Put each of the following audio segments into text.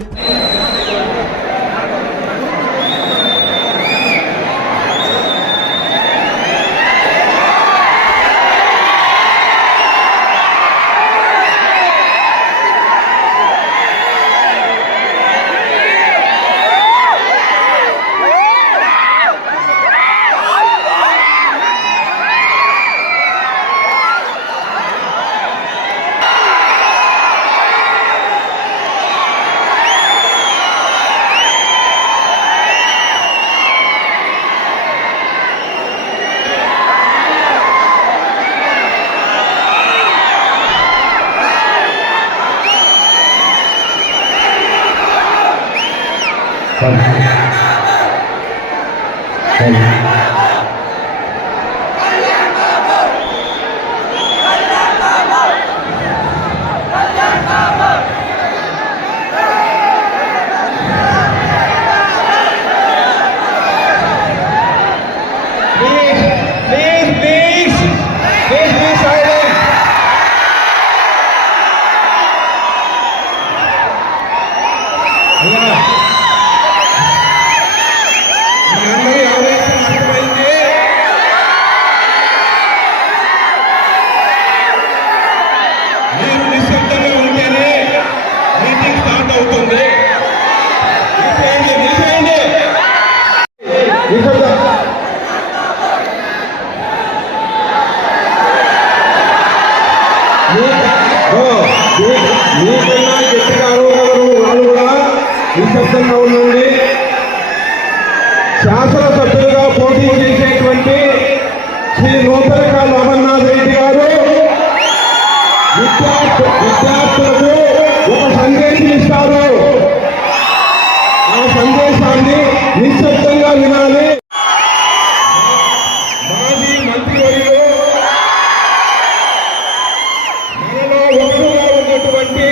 Yeah. Yeah. విద్యార్థులకు ఒక సందేశం ఇస్తారు ఆ సందేశాన్ని నిశ్శబ్దంగా వినాలి. మాజీ మంత్రివర్యులు మనలో ఒకరుగా ఉన్నటువంటి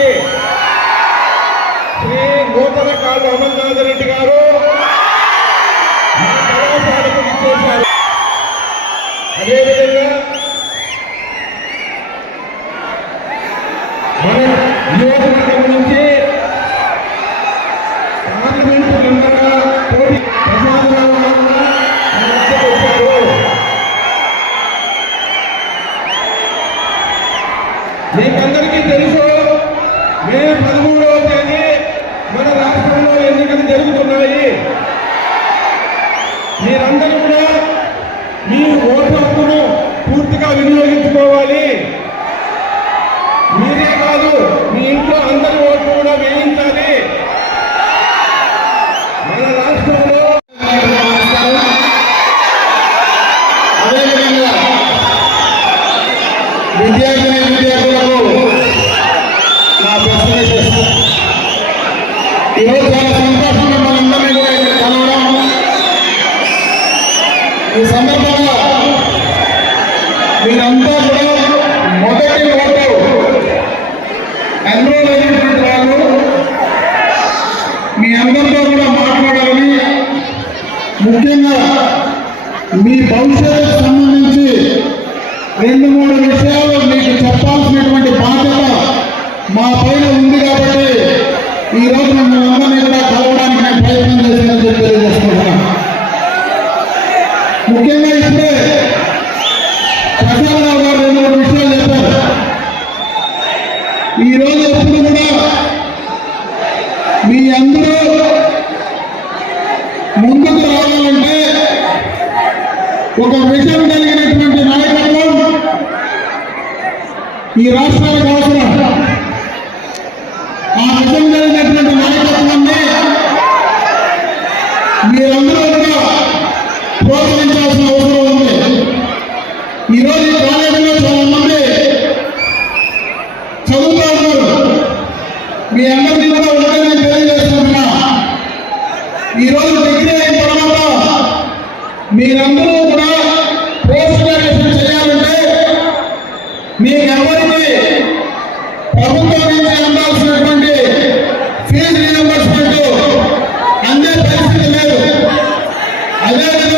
శ్రీ నూతన కాళ్ళు అమర్నాథ్ రెడ్డి గారు పూర్తిగా వినియోగించుకోవాలి. మీరే కాదు మీ ఇంట్లో అందరి ఓట్లు కూడా వేయించాలి అందరితో కూడా మాట్లాడాలని ముఖ్యంగా మీ భవిష్యత్తుకు సంబంధించి రెండు మూడు విషయాలు మీకు చెప్పాల్సినటువంటి బాధ్యత మా పైన ఉంది కాబట్టి ఈ రోజు మిమ్మల్ని అందరినీ కూడా కలవడానికి నేను ప్రయత్నం చేశానని చెప్పి తెలియజేసుకుంటున్నాను ముఖ్యంగా ఇప్పుడే ప్రసాదరావు గారు రెండు మూడు విషయాలు చెప్పారు. ఈ రోజు ఎప్పుడు కూడా మీ అందరూ ఈ రాష్ట్రాలకు అవసరం. ఆ విషయం కలిగినటువంటి నాయకత్వాన్ని మీరందరూ కూడా ప్రోత్సహించాల్సిన అవసరం ఉంది. ఈరోజు ఈ కాలేజీలో చాలా మంది చదువుతా ఉన్నారు. మీ అందరికీ కూడా ఉంటే నేను తెలియజేస్తున్నా ఈరోజు డిగ్రీ అయిన తర్వాత మీరందరూ అదేవిధంగా